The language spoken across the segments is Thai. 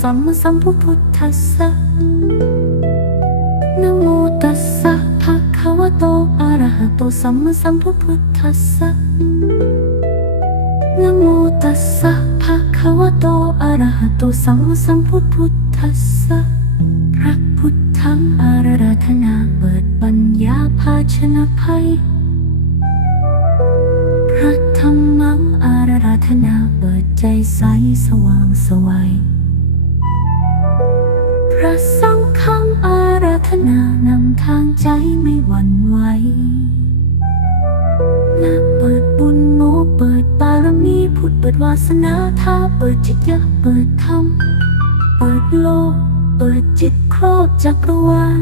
สัมมาสัมพุทธัสสะนะโมตัสสะภะคะวะโตอะระหะโตสัมมาสัมพุทธัสสะนะโมตัสสะภะคะวะโตอะระหะโตสัมมาสัมพุทธัสสะพระพุทธังอาราธนาเปิดปัญญาภาชนะภัยพระธรรมังอาราธนาเปิดใจใสสว่างสวัย พระสังฆังอาราธนานำทางใจไม่หวั่นไหวและเปิดบุญโมเปิดบารมีพุทธเปิดวาสนาท่าเปิดจิตยะเปิดธรรมเปิดโลก เปิดจิตครอบจักรวาล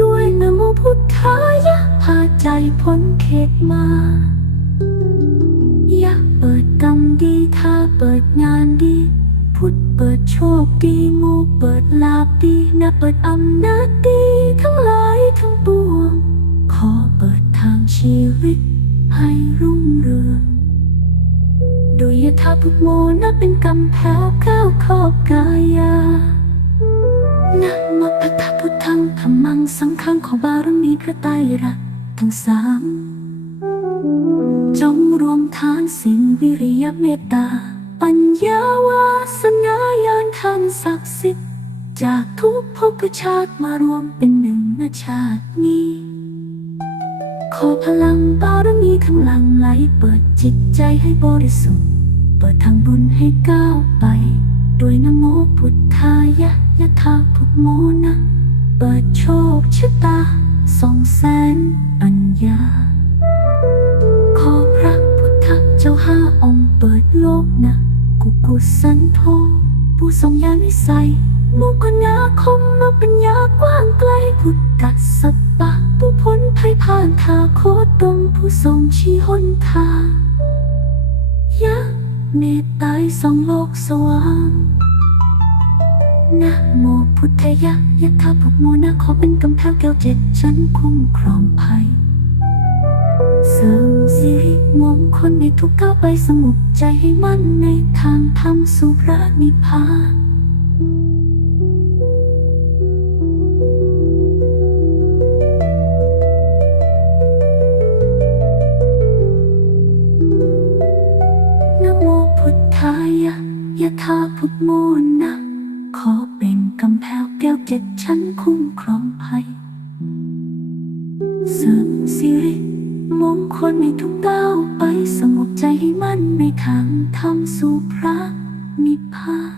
ด้วยนโมพุทธายะพาใจพ้นเขตมาอยากเปิดกรรมดีถ้าเปิดงานดี พุทธเปิดโชคดีหมู เปิดลาบดีนะเปิดอำนาจดีทั้งหลายทั้งปวง ขอเปิดทางชีวิตให้รุ่งเรืองโดยยถาพุทโมนะเป็นกำแพงก้าวขอบกายานะมะพัทธพุทธังธรรมังสังฆังขอบารมีพระไตรรัตน์ทั้งสามจงรวมทานสิ่งวิริยะเมตตา ปัญญาวาสนายานธรรมศักดิ์สิทธิ์ จากทุกภพชาติมารวมเป็นหนึ่งนาชาตินี้ ขอพลังบารมีกำลังไหลเปิดจิตใจให้บริสุทธิ์ เปิดทางบุญให้ก้าวไป ด้วยนโมพุทธายะยะธาพุทโมนะ เปิดโชคชะตาสองแสงปัญญา ขอพระพุทธเจ้าห้าองค์เปิดโลกนะ กุกุสันโธผู้ทรงญาณวิสัย พุทธัสสปะผู้พ้นภัยผ่านทาโคตมผู้ทรงชี้หนทางยะเมตตาสองโลกสว่างนะโมพุทธายะยะธาพุทโมนะขอเป็นกำแพงแก้วเจ็ดชั้นคุ้มครองภัยเสริมสิริมงคลในทุกก้าวไปสงบใจให้มั่นในทางธรรมสุพระนิพพาน ยะธาพุทโมนะ ขอเป็นกำแพงแก้วเจ็ดชั้นคุ้มครองภัยเสริมสิริมงคลในทุกก้าวไปสงบใจให้มั่นในทางธรรมสู่พระนิพพาน